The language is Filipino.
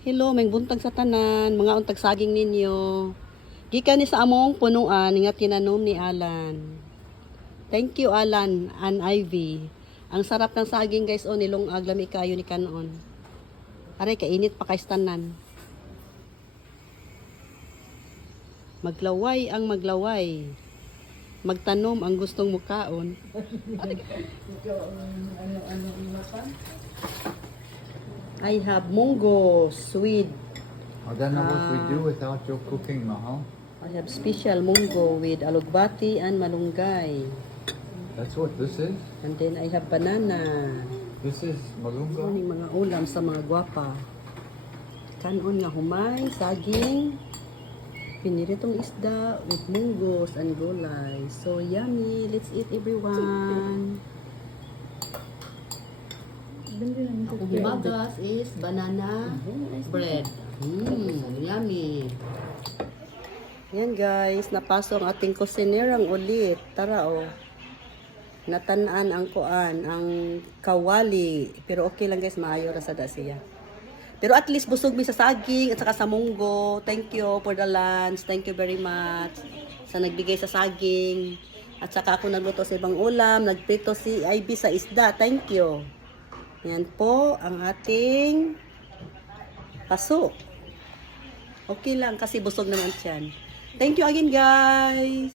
Hello, may buntag sa tanan, mga untag saging ninyo. Gikan ni sa among punuan nga tinanom ni Alan. Thank you Alan and Ivy. Ang sarap ng saging guys o nilungag lami kayo ni kanon. Aray kainit pa kay tanan. Maglaway ang maglaway. Magtanom ang gustong mukaon. I have munggo, sweet. I don't know what we do without your cooking, Mahal. I have special munggo with alugbati and malunggay. That's what this is? And then I have banana. This is malunga? Ano yung mga ulam sa mga gwapa. Kanon nga humay, saging, piniritong isda with munggos and gulay. So yummy! Let's eat everyone! Ang himagas is banana bread. Yummy! Yan guys, napasok ang ating kusinerang ulit. Tara oh. Natanaan ang kuan, ang kawali. Pero okay lang guys, maayo ra sada siya. Pero at least busog mi sa saging at saka sa munggo. Thank you for the lunch. Thank you very much sa nagbigay sa saging. At saka ako nagluto sa ibang ulam. Nagprito si Ivy sa isda. Thank you. Yan po ang ating paso. Okay lang kasi busog naman siyan. Thank you again guys.